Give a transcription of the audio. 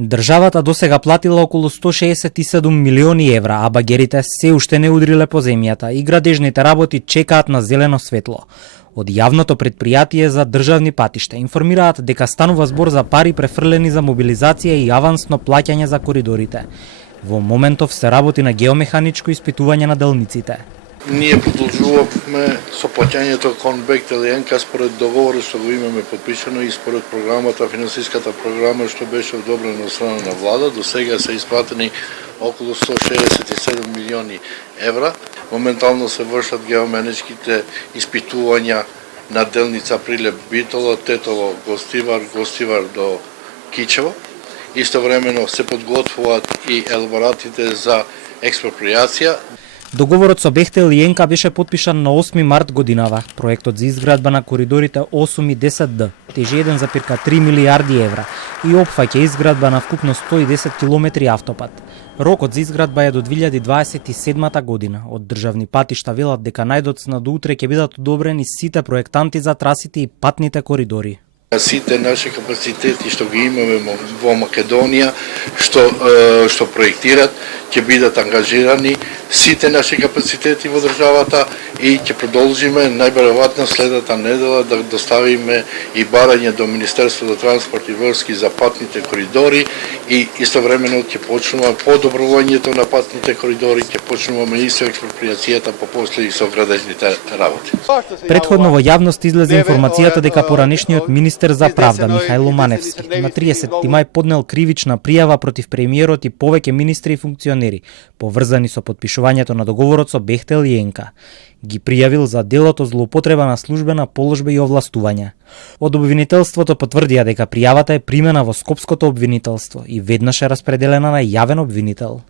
Државата досега платила околу 167 милиони евра, а багерите се уште не удриле по земјата и градежните работи чекаат на зелено светло. Од јавното претпријатие за државни патишта информираат дека станува збор за пари префрлени за мобилизација и авансно плаќање за коридорите. Во моментов се работи на геомеханичко испитување на делниците. Ние продолжуваме со плаќањето кон Бехтел и ЕНКА според договорот што го имаме подпишано и според програмата, финансиската програма што беше одобрена од страна на влада. До сега се исплатени околу 167 милиони евра. Моментално се вршат геоменечките испитувања на делница Прилеп Битола, Тетово, Гостивар, Гостивар до Кичево. Истовремено се подготвуваат и елаборатите за експроприација. Договорот со Бехтел и ЕНКА беше подпишан на 8 март годинава. Проектот за изградба на коридорите 8 и 10Д тежи 1,3 милијарди евра и опфаќа изградба на вкупно 110 километри автопат. Рокот за изградба е до 2027 година. Од државни патишта велат дека најдоцна до утре ќе бидат одобрени сите проектанти за трасите и патните коридори. Сите наши капацитети што ги имаме во Македонија, што проектират, ќе бидат ангажирани сите наши капацитети во државата и ќе продолжиме најверојатно следната недела да доставиме и барање до Министерството за транспорт и врски за патните коридори и истовремено ќе почнуваме по доброволњето на патните коридори, ќе почнуваме и со експроприацијата по после и со градежните работи. Претходно во јавност излезе информацијата дека поранешниот министер за правда Михајло Маневски на 30 мај поднел кривична пријава против премиерот и повеќе министри и функционери, поврзани со подпишувањето на договорот со Бехтел и ЕНКА. Ги пријавил за делото злоупотреба на службена положба и овластување. Од обвинителството потврдија дека пријавата е примена во Скопското обвинителство и веднаш е распределена на јавен обвинител.